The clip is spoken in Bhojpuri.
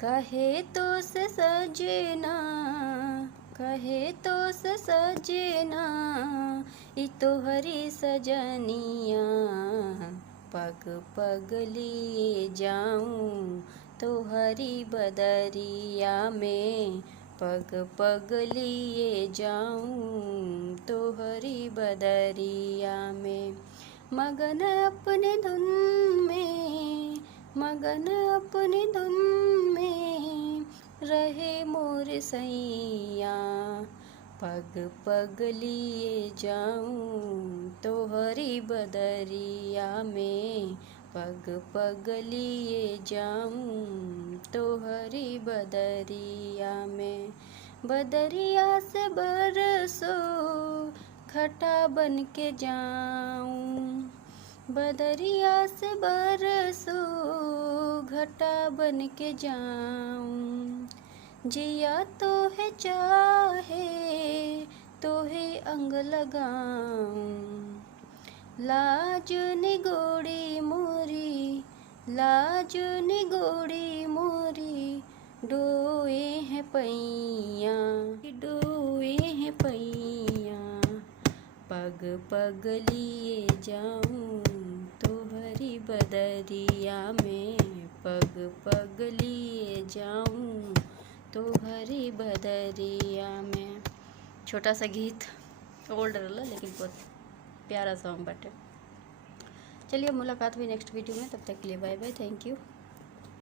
कहे तो से सजना, कहे तो से सजना, ई तोहरी सजनिया। पग पग लिए जाऊं तोहरी बदरिया में, पग पग लिए जाऊं तोहरी बदरिया में। मगन अपने धुन में, मगन अपनी धुन में, रहे मोर सैया। पग पग लिए जाऊं तोहरी बदरिया में, पग पग लिए जाऊं तोहरी बदरिया में। बदरिया से बरसो घटा बन के जाऊं, बदरिया से बरसो घटा बन के जाऊं। जिया तो है चाहे तो है अंग लगाऊं, लाज निगोड़ी मोरी, लाज निगोड़ी मोरी, डोए हैं पैया, डोए हैं पैया। पग पग लिए जाऊं तोहरी बदरिया में, पग पग लिए जाऊं तोहरी बदरिया में। छोटा सा गीत ओल्ड रहा लेकिन बहुत प्यारा सॉन्ग बटे। चलिए मुलाकात हुई नेक्स्ट वीडियो में, तब तक के लिए बाय बाय, थैंक यू।